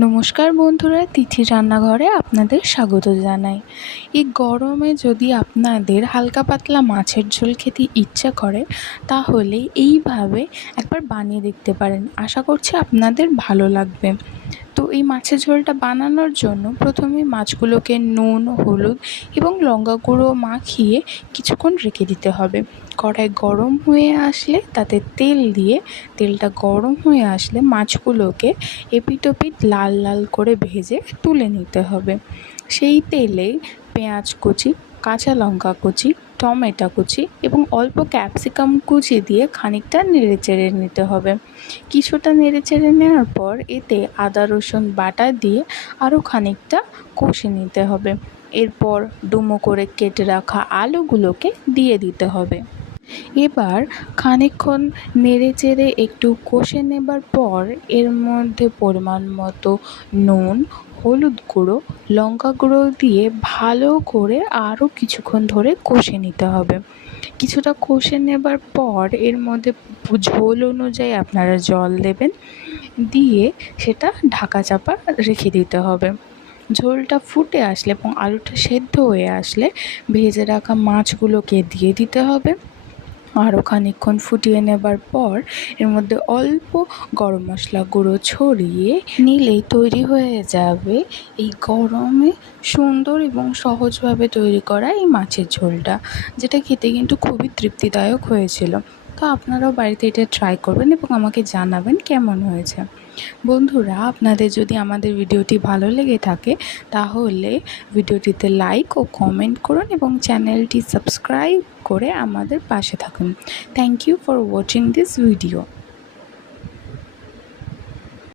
নমস্কার বন্ধুরা, তিথি রান্নাঘরে আপনাদের স্বাগত জানাই। এই গরমে যদি আপনাদের হালকা পাতলা মাছের ঝোল খেতে ইচ্ছা করে তাহলে এইভাবে একবার বানিয়ে দেখতে পারেন। আশা করছি আপনাদের ভালো লাগবে। তো এই মাছের ঝোলটা বানানোর জন্য প্রথমে মাছগুলোকে নুন, হলুদ এবং লঙ্কা গুঁড়ো মাখিয়ে কিছুক্ষণ রেখে দিতে হবে। কড়াই গরম হয়ে আসলে তাতে তেল দিয়ে তেলটা গরম হয়ে আসলে মাছগুলোকে এপিঠ ওপিঠ লাল লাল করে ভেজে তুলে নিতে হবে। সেই তেলে পেঁয়াজ কুচি, কাঁচা লঙ্কা কুচি, টমেটো কুচি এবং অল্প ক্যাপসিকাম কুচি দিয়ে খানিকটা নেড়েচেড়ে নিতে হবে। কিছুটা নেড়েচেড়ে নেওয়ার পর এতে আদা রসুন বাটা দিয়ে আরও খানিকটা কষে নিতে হবে। এরপর ডুমো করে কেটে রাখা আলুগুলোকে দিয়ে দিতে হবে। এবার খানিকক্ষণ নেড়েচেড়ে একটু কষে নেবার পর এর মধ্যে পরিমাণ মতো নুন, হলুদ গুঁড়ো, লঙ্কা গুঁড়ো দিয়ে ভালো করে আরও কিছুক্ষণ ধরে কষে নিতে হবে। কিছুটা কষে নেবার পর এর মধ্যে ঝোল অনুযায়ী আপনারা জল দেবেন, দিয়ে সেটা ঢাকা চাপা রেখে দিতে হবে। ঝোলটা ফুটে আসলে এবং আলুটা সেদ্ধ হয়ে আসলে ভেজে রাখা মাছগুলোকে দিয়ে দিতে হবে। আরও খানিকক্ষণ ফুটিয়ে নেবার পর এর মধ্যে অল্প গরম মশলা গুঁড়ো ছড়িয়ে নিলেই তৈরি হয়ে যাবে এই গরমে সুন্দর এবং সহজভাবে তৈরি করা এই মাছের ঝোলটা, যেটা খেতে কিন্তু খুবই তৃপ্তিদায়ক হয়েছিল। তো আপনারাও বাড়িতে এটা ট্রাই করবেন এবং আমাকে জানাবেন কেমন হয়েছে। বন্ধুরা, আপনাদের যদি আমাদের ভিডিওটি ভালো লেগে থাকে তাহলে ভিডিওটিতে লাইক ও কমেন্ট করুন এবং চ্যানেলটি সাবস্ক্রাইব করে আমাদের পাশে থাকুন। Thank you for watching this video.